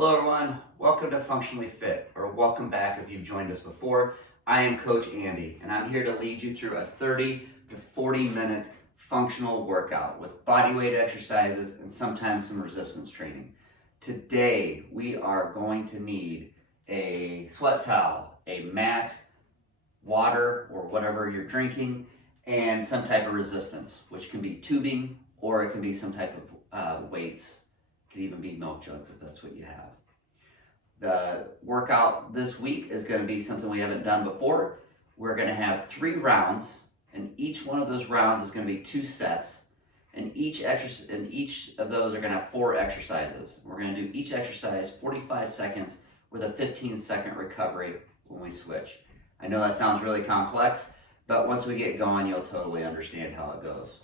Hello everyone, welcome to Functionally Fit, or welcome back if you've joined us before. I am Coach Andy, and I'm here to lead you through a 30 to 40 minute functional workout with bodyweight exercises and sometimes some resistance training. Today, we are going to need a sweat towel, a mat, water, or whatever you're drinking, and some type of resistance, which can be tubing, or it can be some type of weights. Could even be milk jugs if that's what you have. The workout this week is going to be something we haven't done before. We're going to have 3 rounds, and each one of those rounds is going to be 2 sets, and each of those are going to have 4 exercises. We're going to do each exercise 45 seconds with a 15-second recovery when we switch. I know that sounds really complex, but once we get going, you'll totally understand how it goes.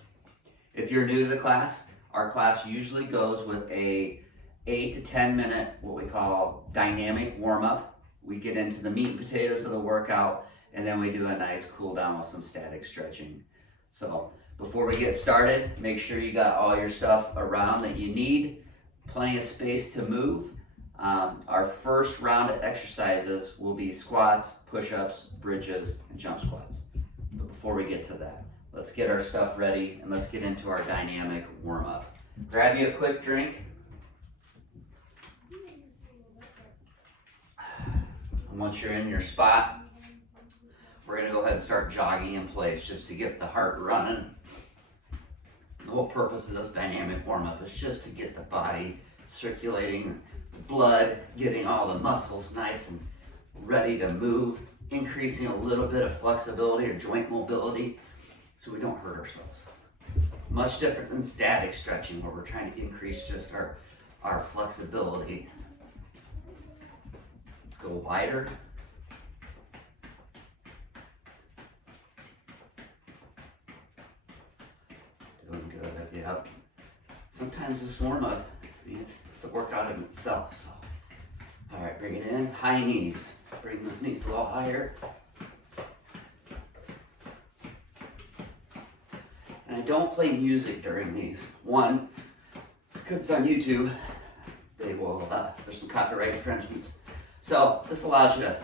If you're new to the class, our class usually goes with a 8 to 10 minute, what we call dynamic warm-up. We get into the meat and potatoes of the workout, and then we do a nice cool down with some static stretching. So before we get started, make sure you got all your stuff around that you need, plenty of space to move. Our first round of exercises will be squats, push-ups, bridges, and jump squats. But before we get to that, let's get our stuff ready and let's get into our dynamic warm-up. Grab you a quick drink. And once you're in your spot, we're gonna go ahead and start jogging in place just to get the heart running. The whole purpose of this dynamic warm-up is just to get the body circulating, the blood, getting all the muscles nice and ready to move, increasing a little bit of flexibility or joint mobility so we don't hurt ourselves. Much different than static stretching where we're trying to increase just our flexibility. Let's go wider. Doing good, yep. Sometimes this warm-up, it's a workout in itself. So, all right, bring it in, high knees. Bring those knees a little higher. And I don't play music during these. One, because it's on YouTube, they will, there's some copyright infringements. So this allows you to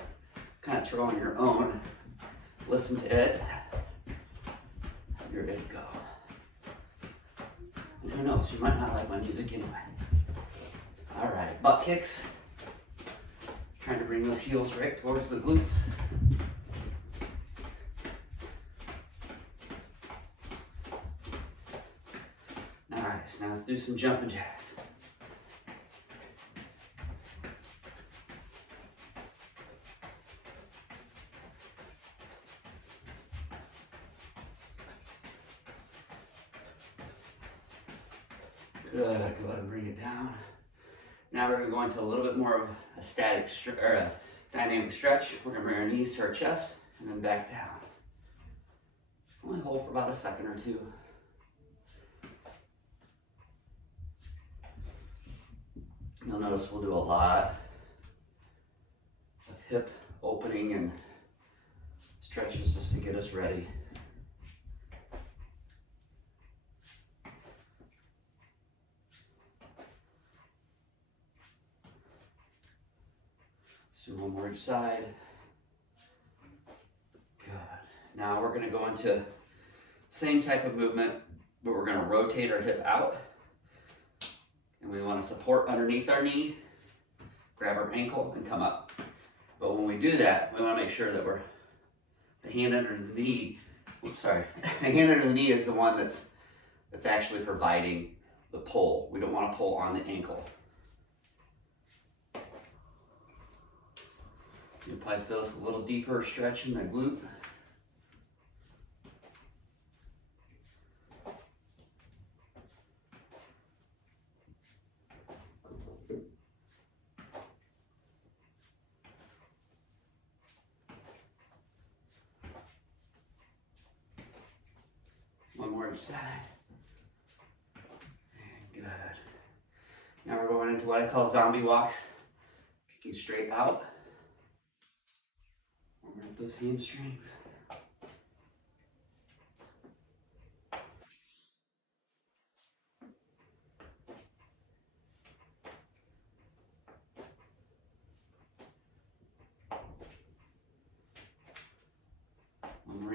kind of throw on your own, listen to it, you're ready to go. And who knows, you might not like my music anyway. All right, butt kicks. Trying to bring those heels right towards the glutes. Nice, now let's do some jumping jacks. Good, go ahead and bring it down. Now we're going to go into a little bit more of a static or a dynamic stretch. We're going to bring our knees to our chest and then back down. Only hold for about a second or two. You'll notice we'll do a lot of hip opening and stretches just to get us ready. Let's do one more each side. Good. Now we're going to go into same type of movement, but we're going to rotate our hip out. And we want to support underneath our knee, grab our ankle, and come up. But when we do that, we want to make sure that the hand under the knee, the hand under the knee is the one that's actually providing the pull. We don't want to pull on the ankle. You'll probably feel this a little deeper stretch in the glute. One more each side. And good. Now we're going into what I call zombie walks. Kicking straight out. Warming up those hamstrings.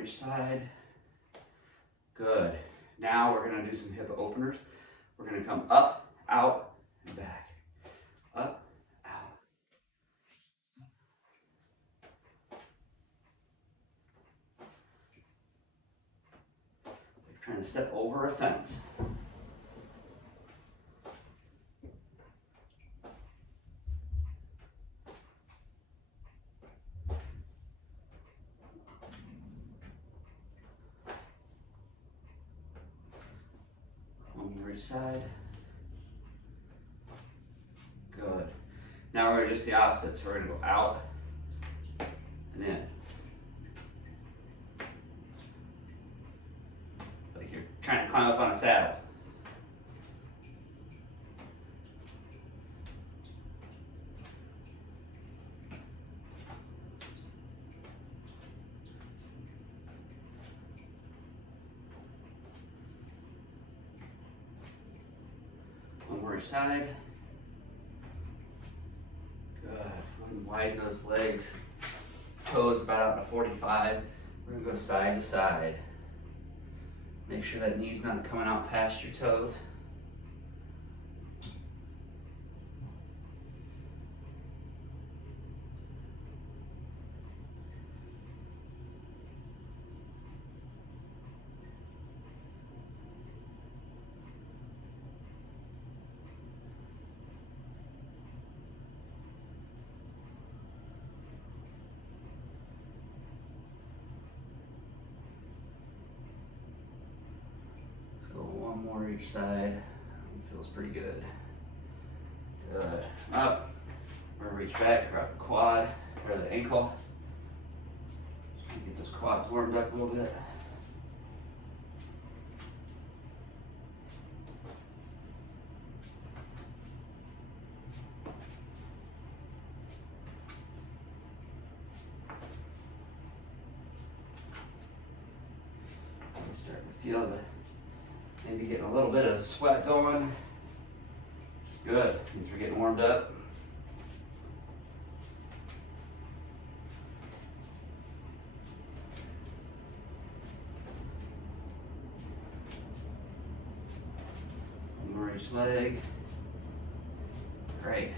each side. Good. Now we're gonna do some hip openers. We're gonna come up, out, and back. Up, out. Like trying to step over a fence. Side. Good. Now we're just the opposite. So we're going to go out and in. Like you're trying to climb up on a saddle. One more side. Good. Widen those legs. Toes about out to 45. We're going to go side to side. Make sure that knee's not coming out past your toes. One more each side. Feels pretty good. Good. Up. We're gonna reach back, grab the quad or the ankle. Just get those quads warmed up a little bit. Starting to feel the maybe getting a little bit of sweat going. Good. Means we're getting warmed up. One more each leg. Great.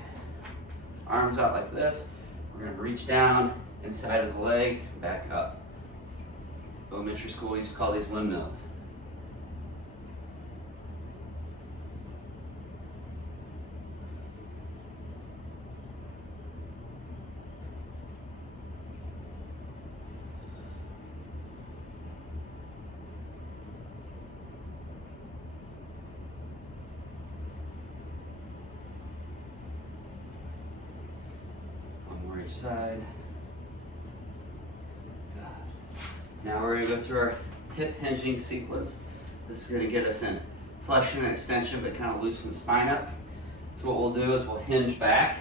Arms out like this. We're going to reach down inside of the leg, back up. Elementary school used to call these windmills. Side. Good. Now we're going to go through our hip hinging sequence. This is going to get us in flexion and extension, but kind of loosen the spine up. So what we'll do is we'll hinge back,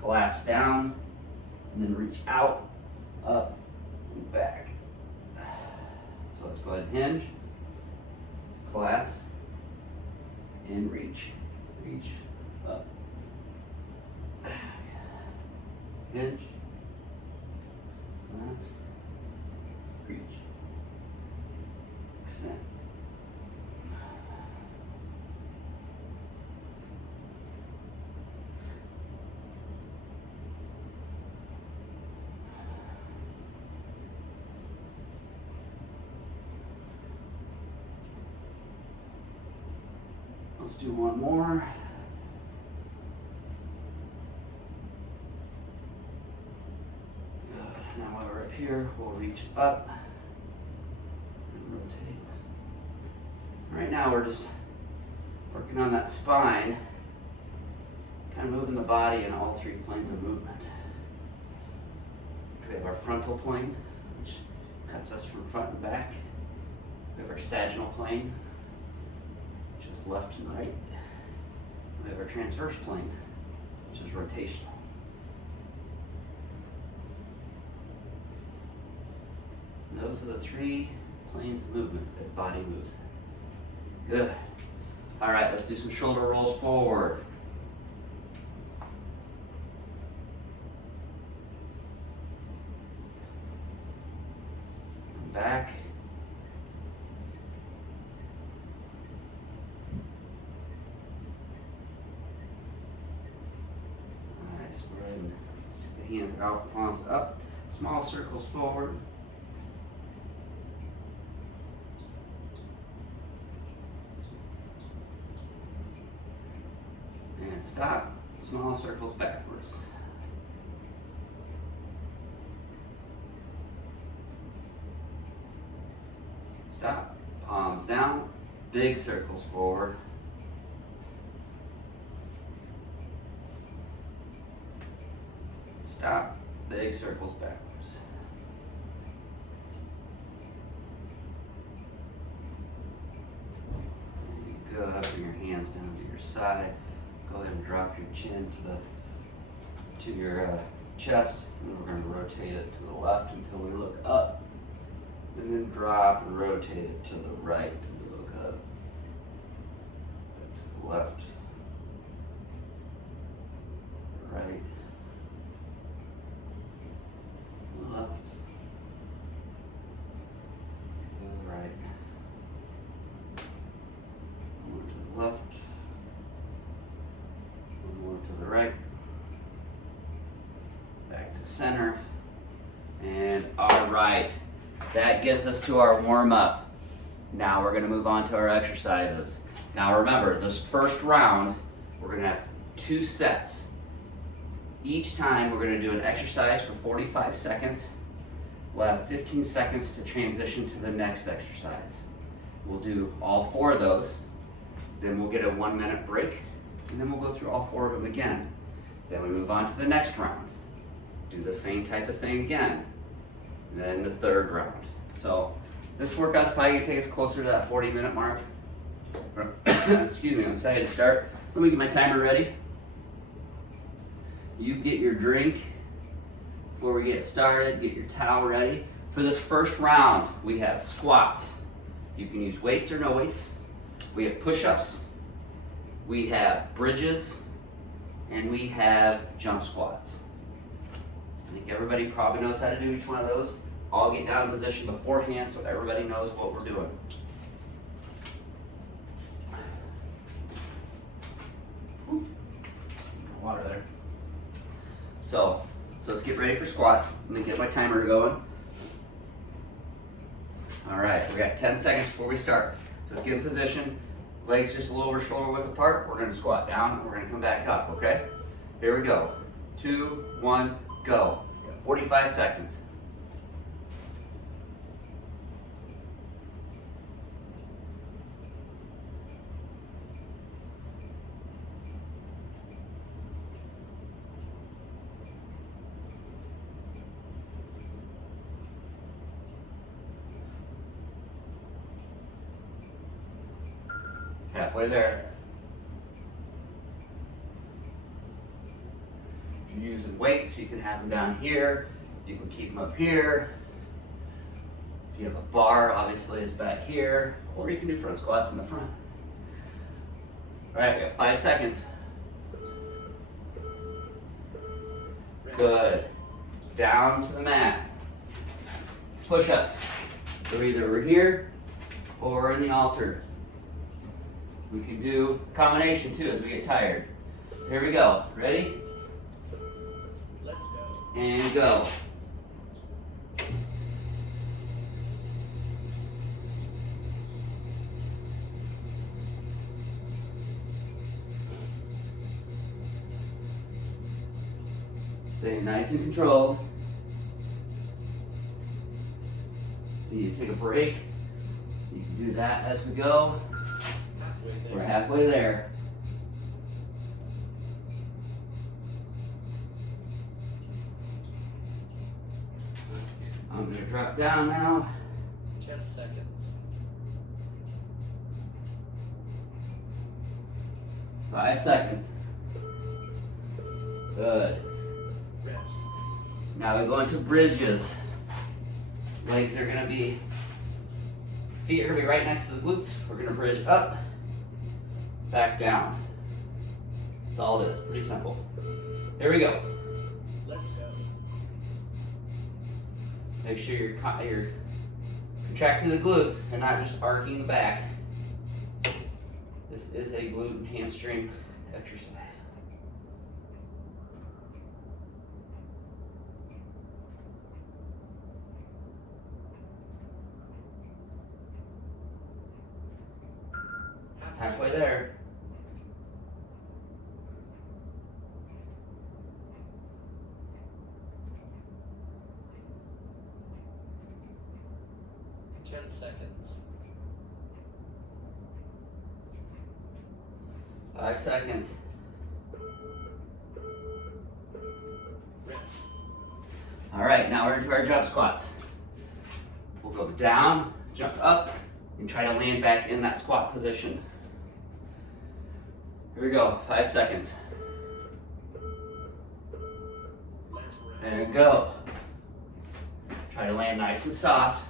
collapse down, and then reach out, up, and back. So let's go ahead and hinge, collapse, and reach. Reach, up. Hinge, collapse, reach, extend. Let's do one more. Now while we're up here, we'll reach up and rotate. Right now we're just working on that spine, kind of moving the body in all three planes of movement. We have our frontal plane, which cuts us from front and back. We have our sagittal plane, which is left and right. We have our transverse plane, which is rotational. Those are the three planes of movement that body moves in. Good. All right, let's do some shoulder rolls forward. back. Nice, go ahead and stick the hands out, palms up, small circles forward. And stop, small circles backwards. Stop, palms down, big circles forward. Stop, big circles backwards. Good, bring your hands down to your side. Go ahead and drop your chin to your chest, and we're going to rotate it to the left until we look up. And then drop and rotate it to the right and look up. To the left. Right. Left. To the right. One more to the left. One more to the right. Back to center. And all right. That gets us to our warm-up. Now we're going to move on to our exercises. Now remember, this first round, we're going to have 2 sets. Each time we're going to do an exercise for 45 seconds. We'll have 15 seconds to transition to the next exercise. We'll do all 4 of those. Then we'll get a 1-minute break. And then we'll go through all 4 of them again. Then we move on to the next round. Do the same type of thing again. And then the 3rd round. So this workout's probably gonna take us closer to that 40-minute mark. Excuse me, I'm excited to start. Let me get my timer ready. You get your drink before we get started. Get your towel ready. For this first round, we have squats. You can use weights or no weights. We have push-ups. We have bridges. And we have jump squats. I think everybody probably knows how to do each one of those. I'll get down in position beforehand so everybody knows what we're doing. Water there. So let's get ready for squats. Let me get my timer going. All right, we got 10 seconds before we start. So let's get in position. Legs just a little over shoulder width apart. We're gonna squat down and we're gonna come back up, okay? Here we go. 2, 1, go. 45 seconds. Halfway there. If you're using weights, you can have them down here. You can keep them up here. If you have a bar, obviously it's back here. Or you can do front squats in the front. All right, we got 5 seconds. Good. Down to the mat. Push-ups. So either we're here or in the altered. We can do a combination too as we get tired. Here we go. Ready? Let's go. And go. Stay nice and controlled. If you take a break, you can do that as we go. We're halfway there. I'm going to drop down now. 10 seconds. 5 seconds. Good. Rest. Now we go into bridges. Legs are going to be, feet are going to be right next to the glutes. We're going to bridge up, back down. That's all it is. Pretty simple. Here we go. Let's go. Make sure your Contracting the glutes and not just arcing the back. This is a glute and hamstring exercise. Halfway there. Seconds. 5 seconds. Rest. All right, now we're into our jump squats. We'll go down, jump up, and try to land back in that squat position. Here we go, 5 seconds. And go. Try to land nice and soft.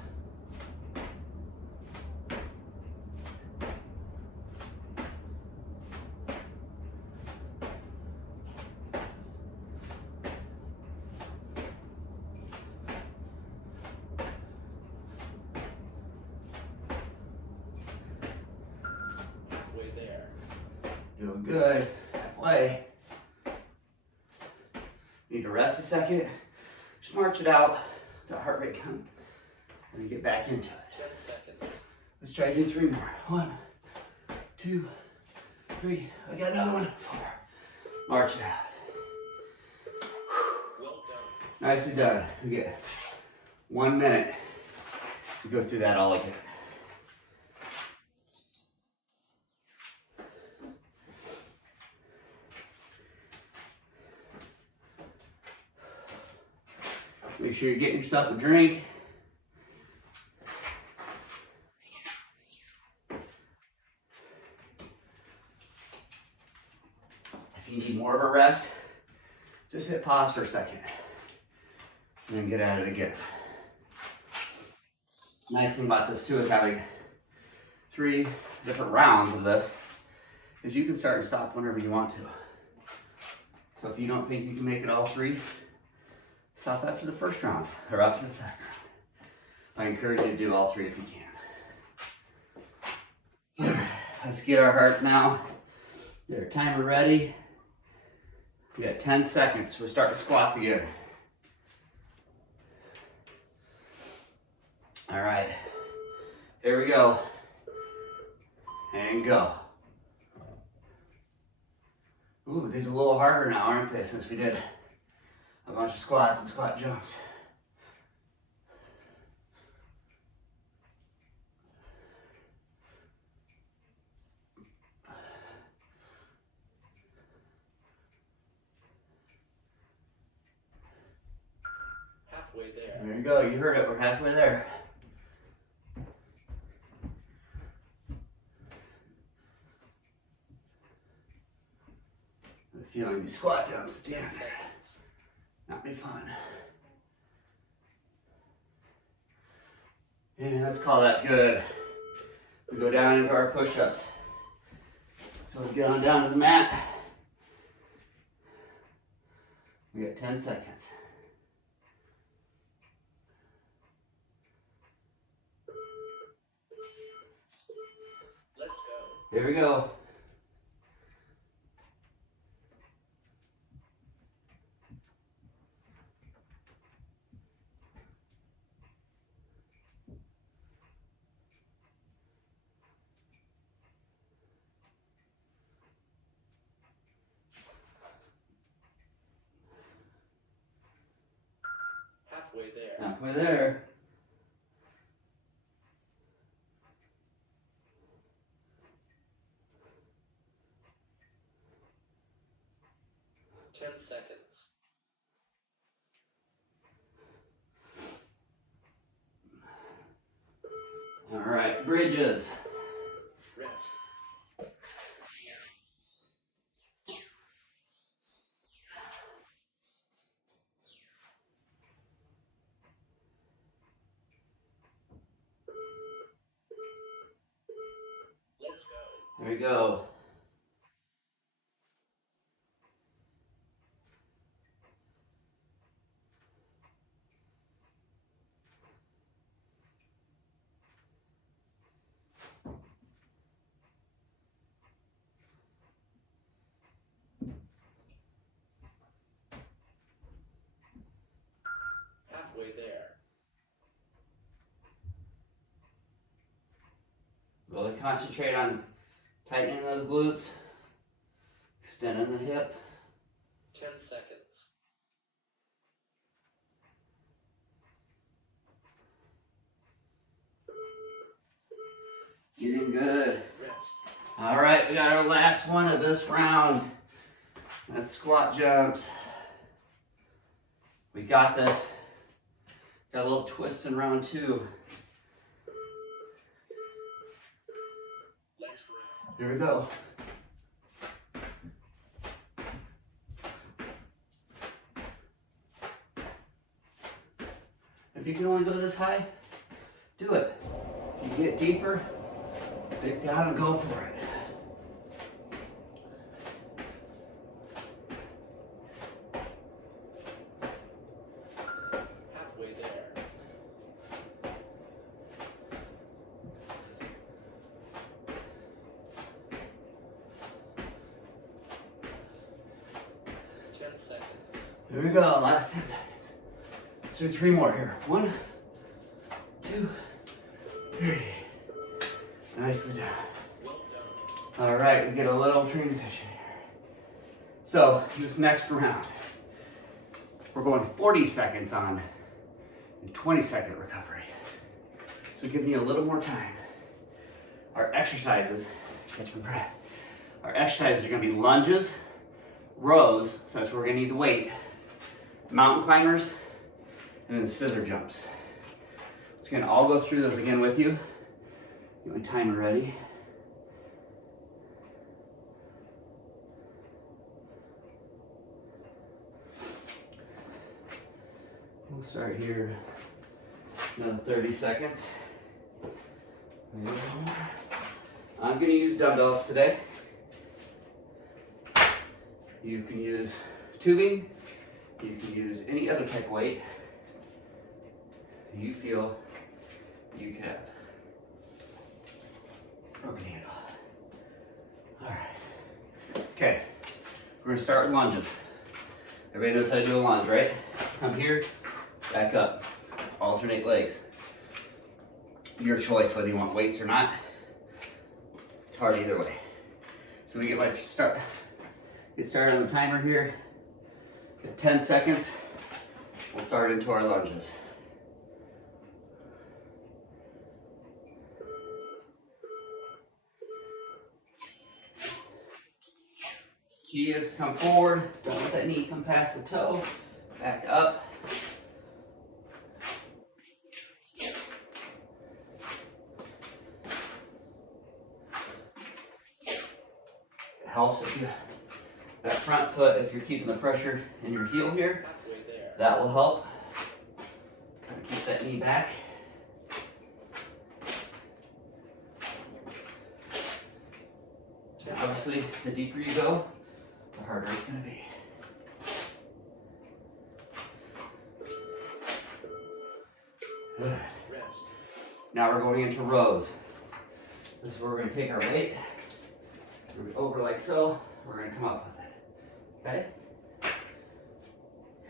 Doing good. Halfway. Need to rest a second. Just march it out. Let heart rate come. And then get back into it. 10 seconds. Let's try to do 3 more. 1, 2, 3. I got another one. 4. March it out. Well done. Nicely done. We get 1 minute to go through that all again. Make sure you're getting yourself a drink. If you need more of a rest, just hit pause for a second and then get at it again. Nice thing about this too is having 3 different rounds of this is you can start and stop whenever you want to. So if you don't think you can make it all 3, stop after the first round or after the second round. I encourage you to do all 3 if you can. Let's get our heart now. Get our timer ready. We got 10 seconds. We'll start the squats again. All right, here we go. And go. Ooh, these are a little harder now, aren't they, since we did a bunch of squats and squat jumps. Halfway there. There you go, you heard it, we're halfway there. I'm feeling these squat jumps at the 10 end. seconds. Not be fun. And let's call that good. We go down into our push-ups. So we get on down to the mat. We got 10 seconds. Let's go. Here we go. Halfway there. Halfway there. Ten seconds. All right, bridges. Rest. Let's go. There we go. concentrate on tightening those glutes, extending the hip. 10 seconds. Getting good. Rest. All right, we got our last one of this round. That's squat jumps. We got this. Got a little twist in round 2. Last round. Here we go. If you can only go this high, do it. If you get deeper, dig down and go for it. Halfway there. Ten seconds. Here we go, last 10 seconds. Let's do 3 more here. 1, 2, 3. Nicely done. Well done. All right, we get a little transition here. So this next round, we're going 40 seconds on and 20-second recovery. So giving you a little more time. Our exercises, catch my breath. Our exercises are gonna be lunges, rows, so that's where we're gonna need the weight, mountain climbers, and then scissor jumps. It's gonna all go through those again with you. Get my timer ready. We'll start here, another 30 seconds. Maybe a little more. I'm gonna use dumbbells today. You can use tubing, you can use any other type of weight you feel you can have. Broken handle. All right. Okay, we're gonna start with lunges. Everybody knows how to do a lunge, right? Come here, back up, alternate legs. Your choice whether you want weights or not. It's hard either way. So we get started on the timer here. At 10 seconds, we'll start into our lunges. Key is to come forward. Don't let that knee come past the toe. Back up. It helps if you, that front foot, if you're keeping the pressure in your heel here, Halfway there. that will help. Kind of keep that knee back. Obviously, the deeper you go, the harder it's going to be. Good. Rest. Now we're going into rows. This is where we're going to take our weight. We're going to over like so. We're going to come up with it. Okay?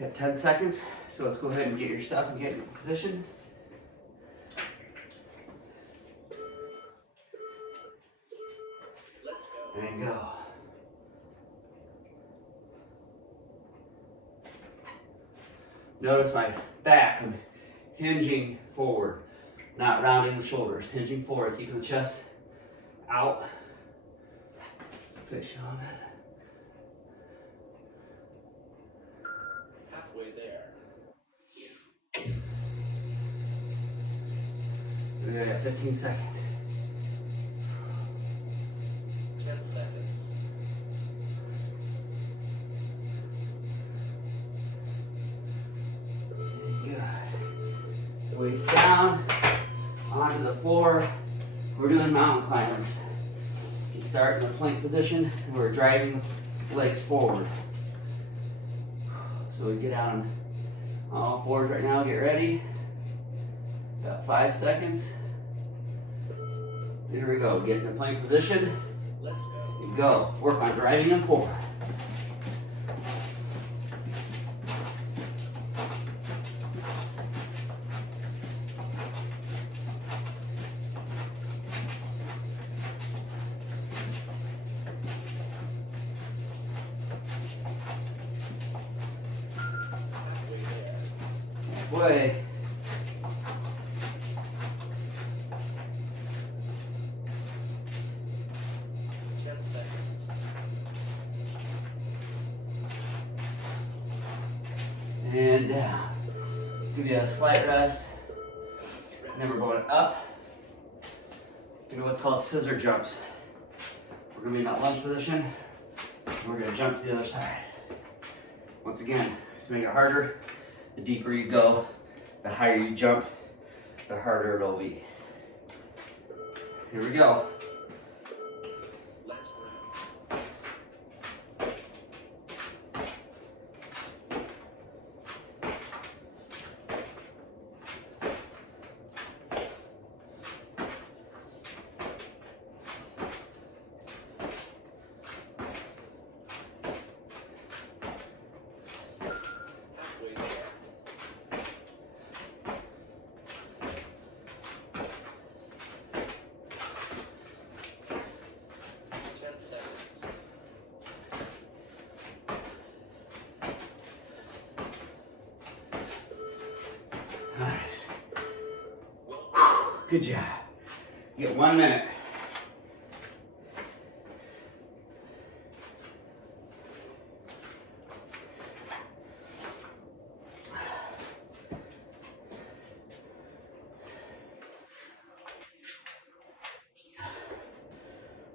Got 10 seconds. So let's go ahead and get your stuff and get in position. Let's go. And go. Notice my back, I'm hinging forward, not rounding the shoulders, hinging forward, keeping the chest out. Fish on it. Halfway there. We got 15 seconds. 10 seconds. Good. Weights down, onto the floor. We're doing mountain climbers. You start in the plank position, and we're driving the legs forward. So we get out on all fours right now. Get ready. Got 5 seconds. There we go. Get in the plank position. Let's go. And go. Work on driving them forward. Halfway. Seconds. And down. Give you a slight rest. And then we're going up. Do what's called scissor jumps. We're going to be in that lunge position. And we're going to jump to the other side. Once again, to make it harder, the deeper you go, the higher you jump, the harder it'll be. Here we go. Nice. Good job. You get 1 minute.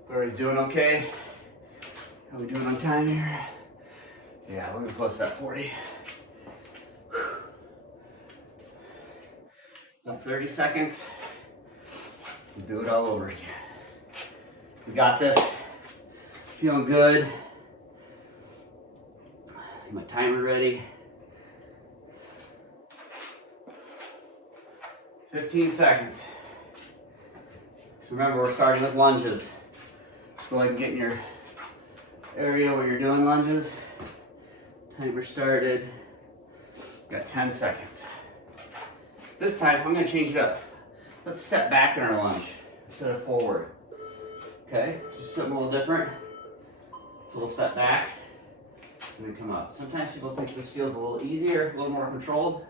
Everybody's doing okay? How are we doing on time here? Yeah, we're close to that 40. About 30 seconds. We'll do it all over again. We got this. Feeling good. Get my timer ready. 15 seconds. So remember, we're starting with lunges. Go ahead and get in your area where you're doing lunges. Timer started. Got 10 seconds. This time, I'm going to change it up. Let's step back in our lunge instead of forward. Okay, just something a little different. So we'll step back and then come up. Sometimes people think this feels a little easier, a little more controlled.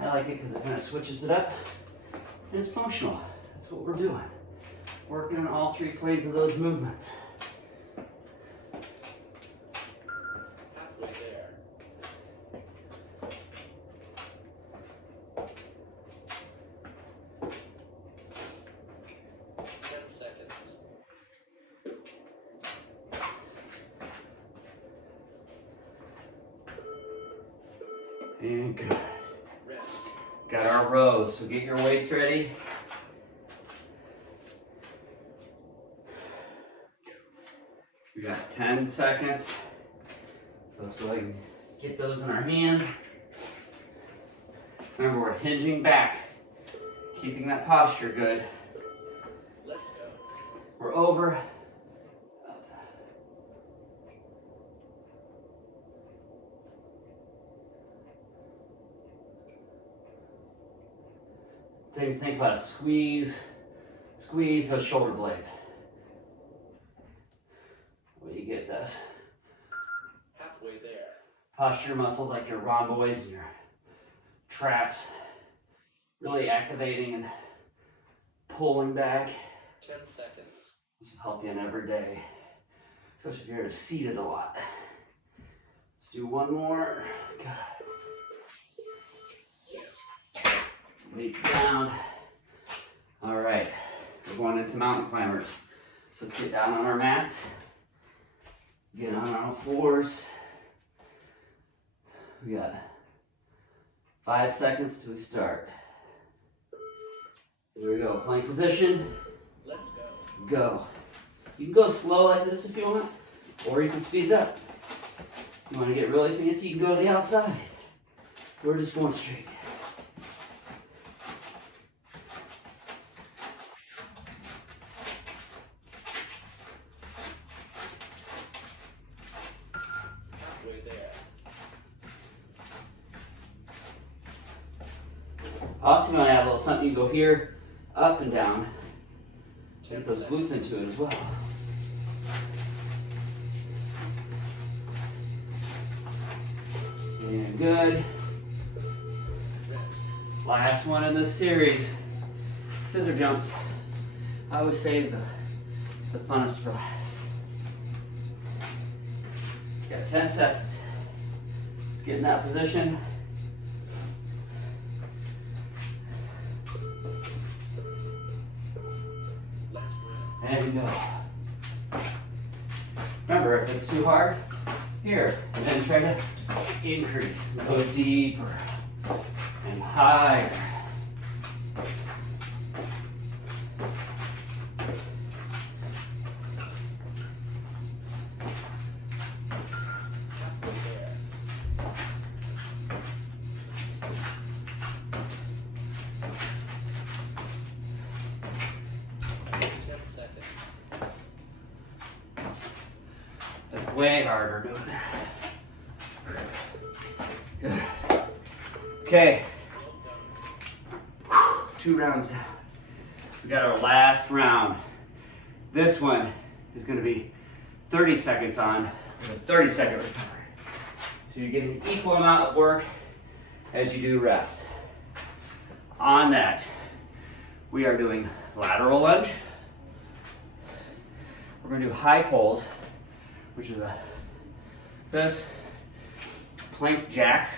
I like it because it kind of switches it up and it's functional. That's what we're doing. Working on all three planes of those movements. Halfway there. 10 seconds. And good. Got our rows, so get your weights ready. We got 10 seconds. So let's go ahead and get those in our hands. Remember, we're hinging back, keeping that posture good. Let's go. We're over. Think about a squeeze. Squeeze those shoulder blades. Where you get this. Halfway there. Posture muscles like your rhomboids and your traps. Really activating and pulling back. 10 seconds. This will help you in every day. Especially if you're seated a lot. Let's do one more. God. Weights down. All right, we're going into mountain climbers. So let's get down on our mats. Get on our floors. We got 5 seconds till we start. Here we go, plank position. Let's go. Go. You can go slow like this if you want, or you can speed it up. You want to get really fancy, you can go to the outside. We're just going straight. Halfway there. Also, you want to add a little something. You go here, up and down. 10 Get those glutes into it as well. Good. Rest. Last one in this series. Scissor jumps. I always save the funnest for last. Got 10 seconds. Let's get in that position. Last round. And go. Remember, if it's too hard, here, and then try to increase. Go deeper and higher. Halfway there. 10 seconds. That's way harder doing that. Good. Okay. Well done. 2 rounds down. We got our last round. This one is going to be 30 seconds on with a 30-second recovery. So you're getting an equal amount of work as you do rest. On that, we are doing lateral lunge. We're going to do high pulls, which is this, plank jacks,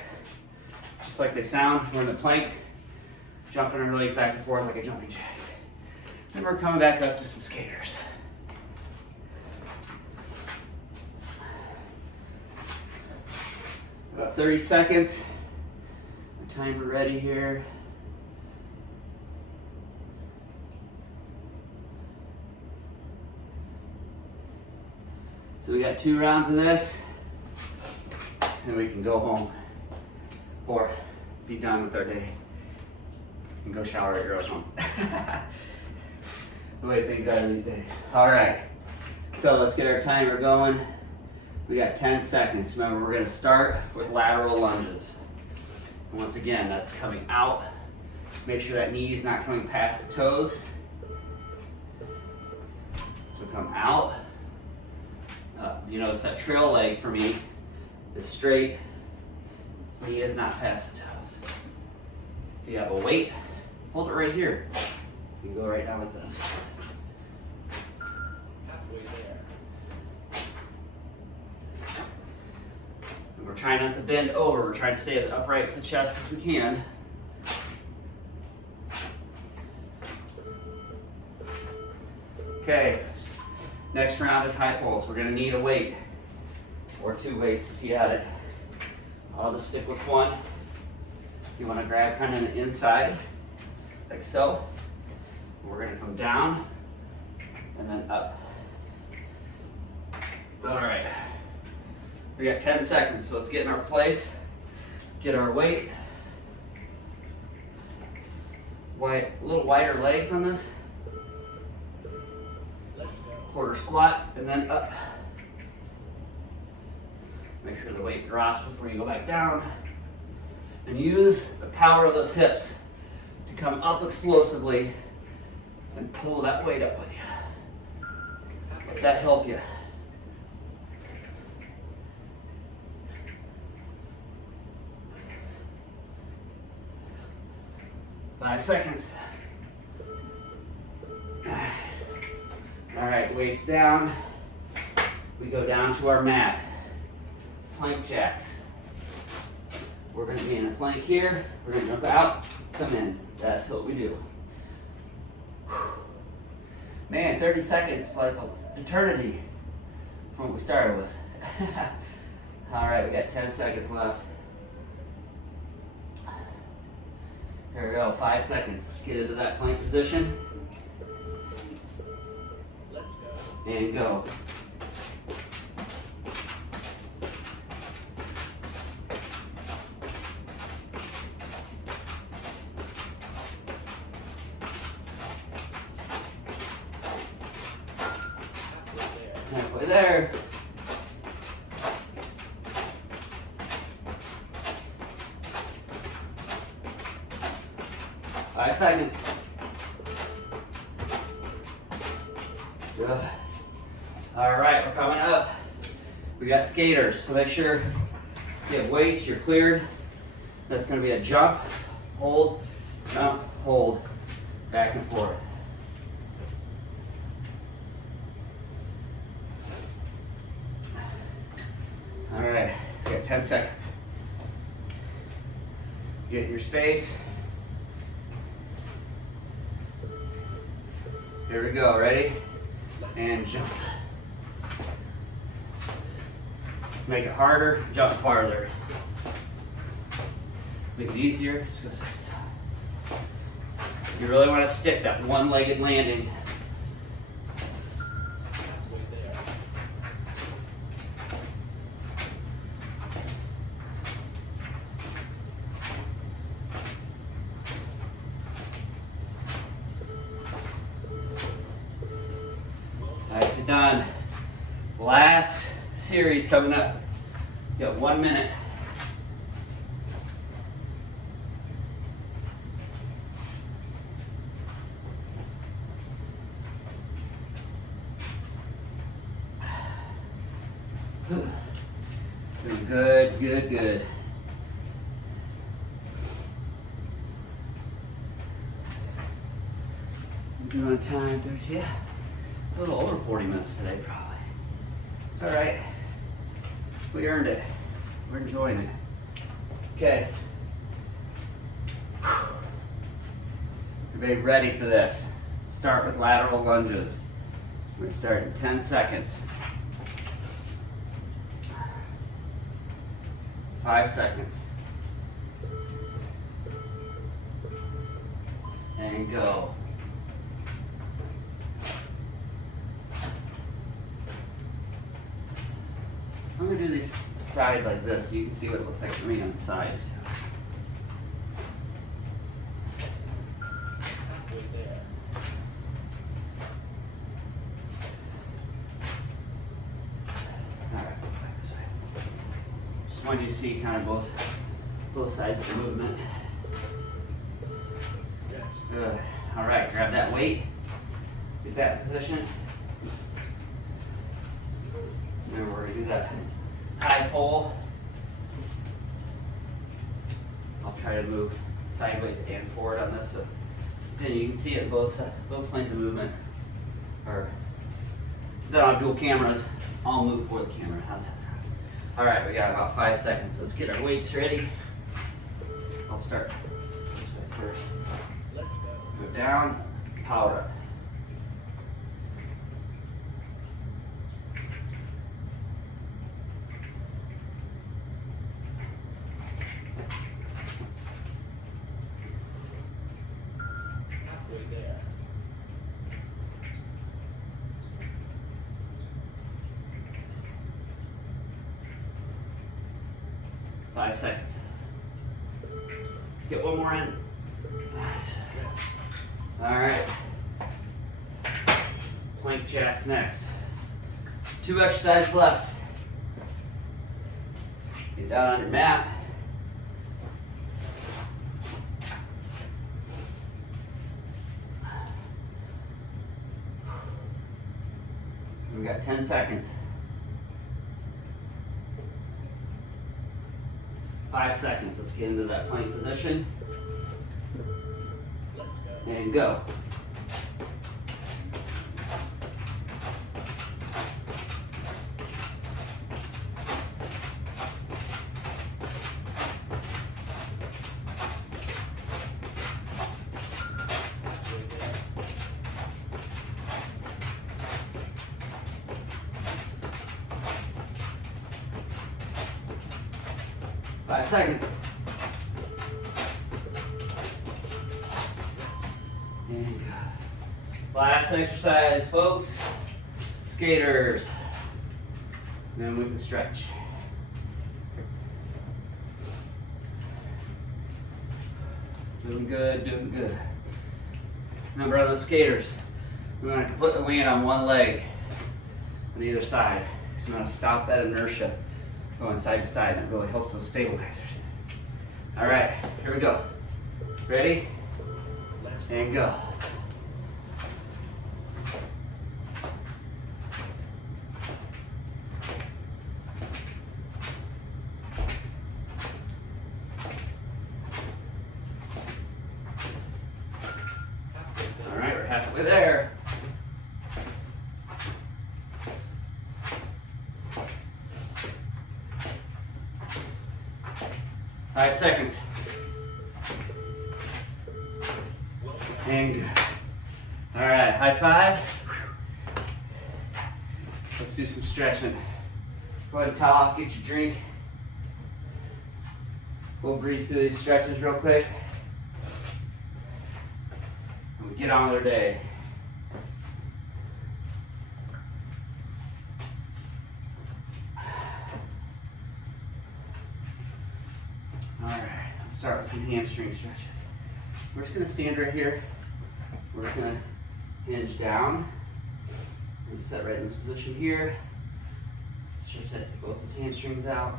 just like they sound. We're in the plank, jumping our legs back and forth like a jumping jack. Then we're coming back up to some skaters. About 30 seconds. My timer ready here. So we got 2 rounds of this, and we can go home or be done with our day and go shower at your own home. The way things are these days. All right, so let's get our timer going. We got 10 seconds. Remember, we're gonna start with lateral lunges. And once again, that's coming out. Make sure that knee is not coming past the toes. So come out. You notice that trail leg for me is straight. Knee is not past the toes. If you have a weight, hold it right here. You can go right down like this. Halfway there. And we're trying not to bend over. We're trying to stay as upright with the chest as we can. Okay, next round is high pulls. We're gonna need a weight or 2 weights if you had it. I'll just stick with 1. You wanna grab kind of the inside, like so. We're gonna come down and then up. All right, we got 10 seconds, so let's get in our place, get our weight. A little wider legs on this. Let's go. Quarter squat and then up. Make sure the weight drops before you go back down. And use the power of those hips to come up explosively and pull that weight up with you. Let that help you. Five seconds. All right, weights down. We go down to our mat. Plank jacks. We're gonna be in a plank here. We're gonna jump out, come in. That's what we do. Man, 30 seconds is like an eternity from what we started with. All right, we got 10 seconds left. Here we go, 5 seconds. Let's get into that plank position. Let's go. And go. Halfway there. Halfway there. Five seconds. Good. All right, we're coming up. We got skaters, so make sure you have weights, you're cleared. That's going to be a jump, hold, back and forth. All right, we got 10 seconds. Get in your space. Here we go, ready? And jump. Make it harder, jump farther. Make it easier, just go side to side. You really want to stick that one-legged landing. Halfway there. Nicely done. Last series coming up. You got 1 minute. Doing good, good, good. Doing on time, 30, yeah. A little over 40 minutes today, probably. It's all right. We earned it. We're enjoying it. Okay. Everybody ready for this? Start with lateral lunges. We're gonna start in 10 seconds. 5 seconds. And go. I'm gonna do this side like this so you can see what it looks like for me on the side too. Halfway there. All right, back this way. Just wanted you to see kind of both sides of the movement. Rest. Good. All right, grab that weight. Get that in position. Then we're gonna do that high pull. I'll try to move sideways and forward on this, so you can see it both planes of movement. Or instead on dual cameras, I'll move for the camera. How's that sound? All right, we got about 5 seconds. So let's get our weights ready. I'll start this way first. Let's go. Go down, power up. Halfway there. Five seconds. Let's get one more in. Nice. All right. Plank jacks next. 2 exercises left. Get down on your mat. We got 10 seconds. 5 seconds. Let's get into that plank position. Let's go. And go. Halfway there. 5 seconds. And go. Last exercise, folks. Skaters. Then we can stretch. Doing good, doing good. Remember on those skaters, we want to completely land on one leg on either side. So we want to stop that inertia going side to side. That really helps those stabilizers. All right, here we go. Ready? Last And go. halfway there. 5 seconds. And good. All right, high five. Let's do some stretching. Go ahead and towel off, get your drink. We'll breeze through these stretches real quick. And we get on with our day. All right, let's start with some hamstring stretches. We're just gonna stand right here. We're just gonna hinge down. And set right in this position here. Stretch that, both those hamstrings out.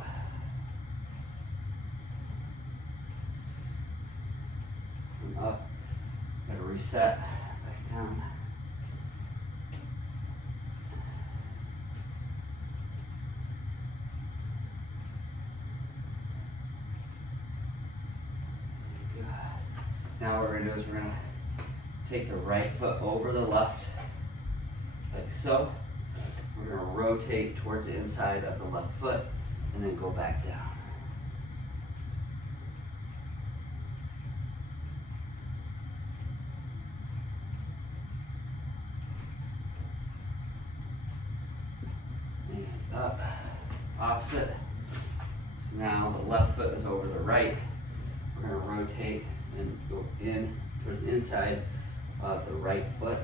And up. Gotta reset. Back down. Good. Now what we're gonna do is we're gonna take the right foot over the left, like so. We're gonna rotate towards the inside of the left foot and then go back down. And up, opposite. So now the left foot is over the right. We're gonna rotate and go in towards the inside of the right foot.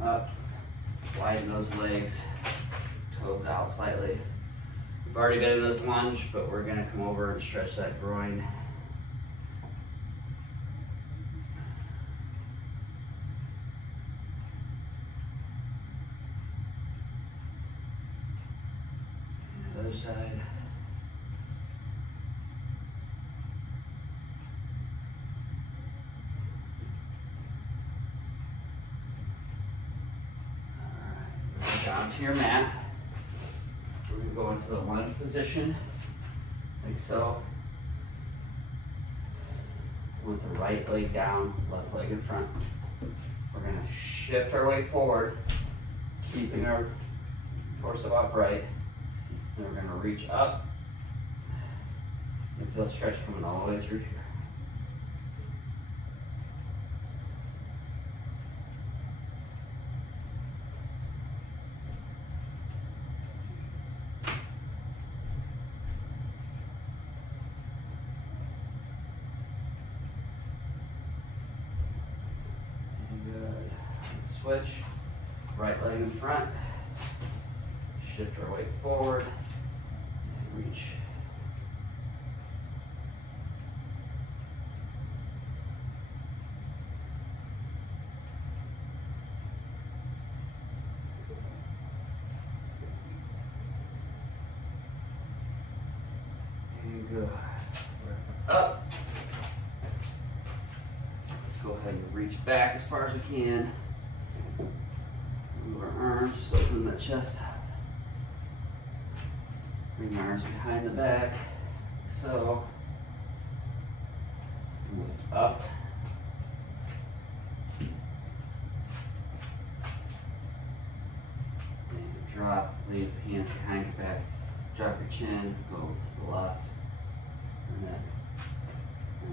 Up, widen those legs, toes out slightly. We've already been in this lunge, but we're gonna come over and stretch that groin. And the other side. Down to your mat. We're going to go into the lunge position, like so. With the right leg down, left leg in front. We're going to shift our way forward, keeping our torso upright. Then we're going to reach up and feel a stretch coming all the way through here. Switch, right leg in front, shift our weight forward, and reach. And good. Up. Let's go ahead and reach back as far as we can. Move our arms, just open the chest up. Bring the arms behind the back. So, lift up. And drop, leave hands behind your back. Drop your chin, go to the left. And then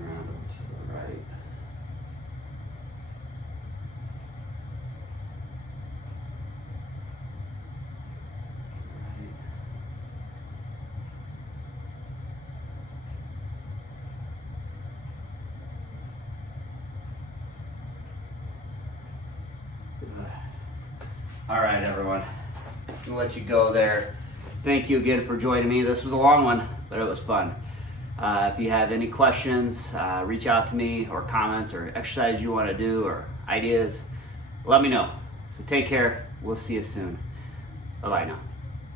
around over to the right. All right, everyone. I'm gonna let you go there. Thank you again for joining me. This was a long one, but it was fun. If you have any questions, reach out to me, or comments, or exercise you want to do, or ideas, let me know. So take care. We'll see you soon. Bye-bye now.